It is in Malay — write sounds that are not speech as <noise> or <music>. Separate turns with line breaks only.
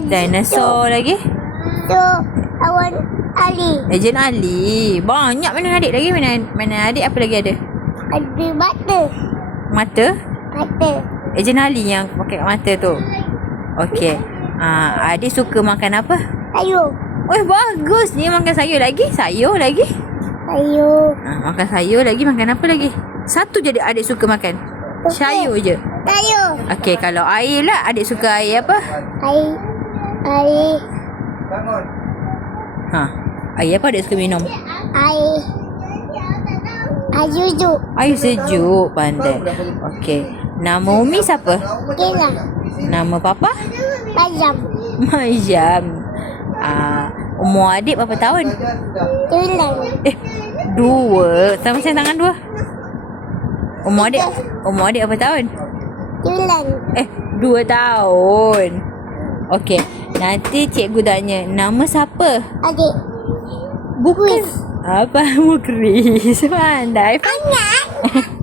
Dinosaur lagi.
Tu Awan Ali.
Ejen Ali. Banyak mana adik lagi? Mana mana adik apa lagi ada?
Ada mata.
Mata.
Mata.
Ejen Ali yang pakai kat mata tu. Okey. Ah, adik suka makan apa?
Sayur.
Oh, bagus. Ni makan sayur lagi. Sayur lagi.
Sayur.
Ah, makan sayur lagi. Makan apa lagi? Satu je adik, adik suka makan. Sayur je.
Sayur.
Okey, kalau air lah. Adik suka air apa?
Air. Air.
Ha. Air apa adik suka minum?
Air. Air jujuk.
Air sejuk. Pandai. Okey. Nama Umi siapa?
Kira.
Nama Papa?
Pajam.
Majam. Ah, umur adik berapa tahun?
Tulang.
Eh, dua. Sama macam tangan dua. Umur adik, umur adik berapa tahun?
Tulang.
Eh, dua tahun. Okey. Nanti cikgu tanya, nama siapa?
Adik.
Bukan. Apa? <laughs> Mukris. Pandai.
Anak. <laughs>